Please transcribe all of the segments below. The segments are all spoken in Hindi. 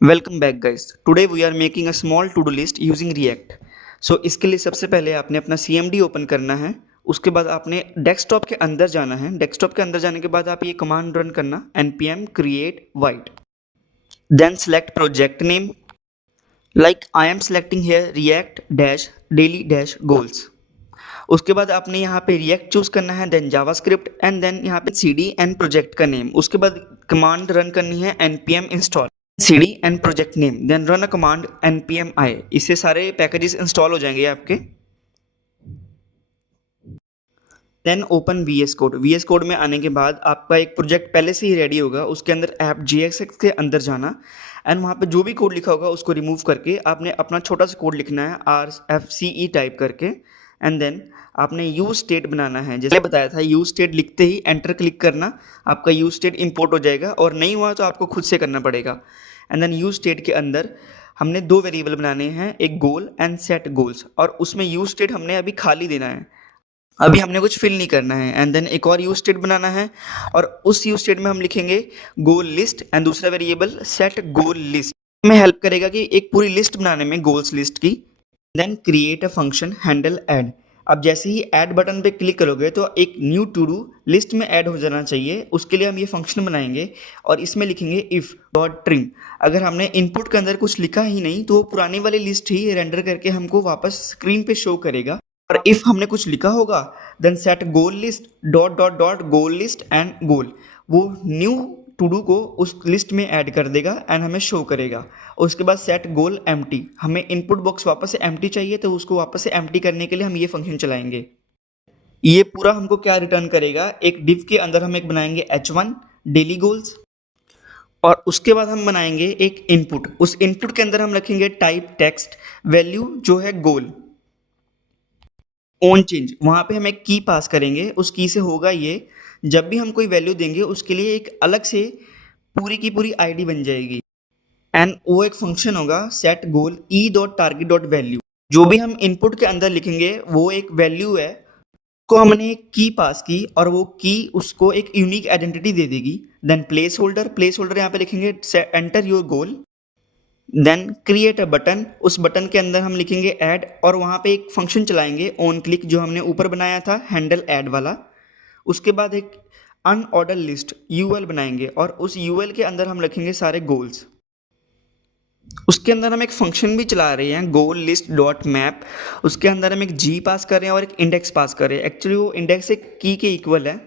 Welcome back guys. Today we are making a small to do list using React. इसके लिए सबसे पहले आपने अपना CMD ओपन करना है। उसके बाद आपने डेस्कटॉप के अंदर जाना है। डेस्कटॉप के अंदर जाने के बाद आप ये कमांड रन करना npm create white, then select project name like I am selecting here react dash daily dash goals। उसके बाद आपने यहाँ पे रिएक्ट चूज करना है, देन जावास्क्रिप्ट एंड देन यहाँ पे cd एंड प्रोजेक्ट का नेम। उसके बाद कमांड रन करनी है npm install cd and project name, then run a command npm i। इससे सारे पैकेजेस इंस्टॉल हो जाएंगे आपके। Then open VS code. VS code में आने के बाद आपका एक प्रोजेक्ट पहले से ही रेडी होगा, उसके अंदर ऐप JSX के अंदर जाना एंड वहाँ पे जो भी कोड लिखा होगा उसको रिमूव करके आपने अपना छोटा सा कोड लिखना है RFCE टाइप करके एंड देन आपने यूज स्टेट बनाना है। जैसे बताया था, यूज स्टेट लिखते ही एंटर क्लिक करना, आपका यूज स्टेट इंपोर्ट हो जाएगा और नहीं हुआ तो आपको खुद से करना पड़ेगा। एंड देन यूज स्टेट के अंदर हमने दो वेरिएबल बनाने हैं, एक गोल एंड सेट गोल्स, और उसमें यूज स्टेट हमने अभी खाली देना है, अभी हमने कुछ फिल नहीं करना है। एंड देन एक और यूज स्टेट बनाना है और उस यूज स्टेट में हम लिखेंगे गोल लिस्ट एंड दूसरा वेरिएबल सेट गोल लिस्ट। हमें हेल्प करेगा कि एक पूरी लिस्ट बनाने में, गोल्स लिस्ट की। Then create a function handle add. अब जैसे ही ऐड बटन पे क्लिक करोगे तो एक न्यू टू डू लिस्ट में ऐड हो जाना चाहिए। उसके लिए हम ये फंक्शन बनाएंगे और इसमें लिखेंगे इफ डॉट ट्रिम। अगर हमने इनपुट के अंदर कुछ लिखा ही नहीं तो वो पुरानी वाली लिस्ट ही रेंडर करके हमको वापस स्क्रीन पे शो करेगा। और इफ हमने कुछ लिखा होगा then set goal list dot dot dot goal list and goal, वो न्यू टू डू को उस लिस्ट में ऐड कर देगा एंड हमें शो करेगा। उसके बाद सेट गोल एम्प्टी, हमें इनपुट बॉक्स वापस से एम्प्टी चाहिए तो उसको वापस से एम्प्टी करने के लिए हम ये फंक्शन चलाएंगे। ये पूरा हमको क्या रिटर्न करेगा, एक डिव के अंदर हम एक बनाएंगे h1 डेली गोल्स और उसके बाद हम बनाएंगे एक इनपुट। उस इनपुट के अंदर हम रखेंगे टाइप टेक्स्ट वैल्यू जो है गोल ऑन चेंज। वहां पे हम एक की पास करेंगे, उस की से होगा ये, जब भी हम कोई वैल्यू देंगे उसके लिए एक अलग से पूरी की पूरी आईडी बन जाएगी एंड वो एक फंक्शन होगा set goal E dot target dot value. जो भी हम इनपुट के अंदर लिखेंगे वो एक वैल्यू है, को हमने एक की पास की और वो की उसको एक यूनिक आइडेंटिटी दे देगी। Then placeholder, placeholder यहाँ पे लिखेंगे enter your goal. Then create a button, उस बटन के अंदर हम लिखेंगे ऐड और वहाँ पे एक फंक्शन चलाएंगे ऑन क्लिक जो हमने ऊपर बनाया था हैंडल ऐड वाला। उसके बाद एक अनऑर्डर लिस्ट यूएल बनाएंगे और उस यूएल के अंदर हम रखेंगे सारे गोल्स। उसके अंदर हम एक फंक्शन भी चला रहे हैं गोल लिस्ट डॉट मैप। उसके अंदर हम एक जी पास कर रहे हैं और एक इंडेक्स पास कर रहे हैं। एक्चुअली वो इंडेक्स एक की के इक्वल है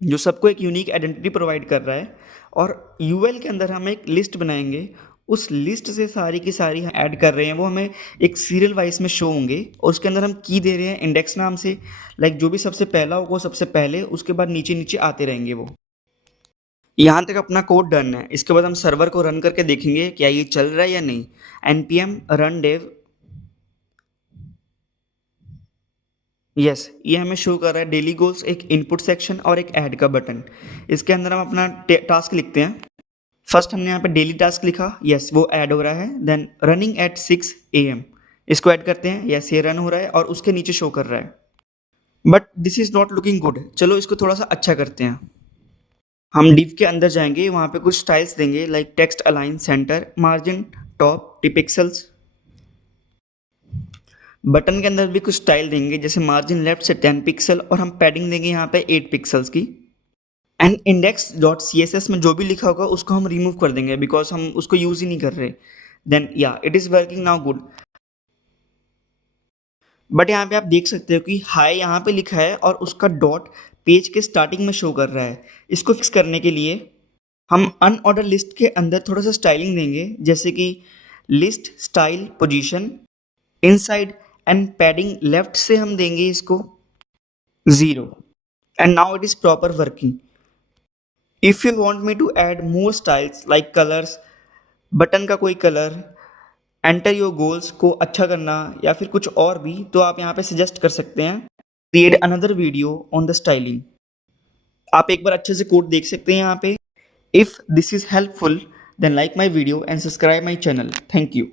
जो सबको एक यूनिक आइडेंटिटी प्रोवाइड कर रहा है। और यूएल के अंदर हम एक लिस्ट बनाएंगे, उस लिस्ट से सारी की सारी ऐड कर रहे हैं, वो हमें एक सीरियल वाइज में शो होंगे और उसके अंदर हम की दे रहे हैं इंडेक्स नाम से। लाइक जो भी सबसे पहला होगा वो सबसे पहले, उसके बाद नीचे नीचे आते रहेंगे वो। यहाँ तक अपना कोड डन है। इसके बाद हम सर्वर को रन करके देखेंगे क्या ये चल रहा है या नहीं। npm run dev, यस ये हमें शो कर रहा है डेली गोल्स, एक इनपुट सेक्शन और एक ऐड का बटन। इसके अंदर हम अपना टास्क लिखते हैं। फर्स्ट हमने यहाँ पे डेली टास्क लिखा, यस वो ऐड हो रहा है। देन रनिंग एट 6 AM, इसको ऐड करते हैं, यस ये रन हो रहा है और उसके नीचे शो कर रहा है। But this is not looking good, चलो इसको थोड़ा सा अच्छा करते हैं। हम डिव के अंदर जाएंगे, वहाँ पे कुछ स्टाइल्स देंगे like text align centre margin top 10 pixels. Button के अंदर भी कुछ स्टाइल देंगे जैसे मार्जिन लेफ्ट से 10 पिक्सल और हम पैडिंग देंगे यहाँ पे 8 पिक्सल्स की। एंड इंडेक्स डॉट CSS में जो भी लिखा होगा उसको हम रिमूव कर देंगे बिकॉज हम उसको यूज ही नहीं कर रहे। देन या it is working now good. But यहाँ पे आप देख सकते हो कि हाई यहाँ पे लिखा है और उसका डॉट पेज के स्टार्टिंग में शो कर रहा है। इसको फिक्स करने के लिए हम अनऑर्डर लिस्ट के अंदर थोड़ा सा स्टाइलिंग देंगे, जैसे कि list style position inside and padding left से हम देंगे इसको 0 and now it is proper working. If you want me to add more styles like colours, button का कोई कलर, एंटर योर गोल्स को अच्छा करना या फिर कुछ और भी, तो आप यहाँ पे सजेस्ट कर सकते हैं। Create another video on the styling. आप एक बार अच्छे से कोड देख सकते हैं यहाँ पे। If this is helpful then like my video and subscribe my channel. Thank you.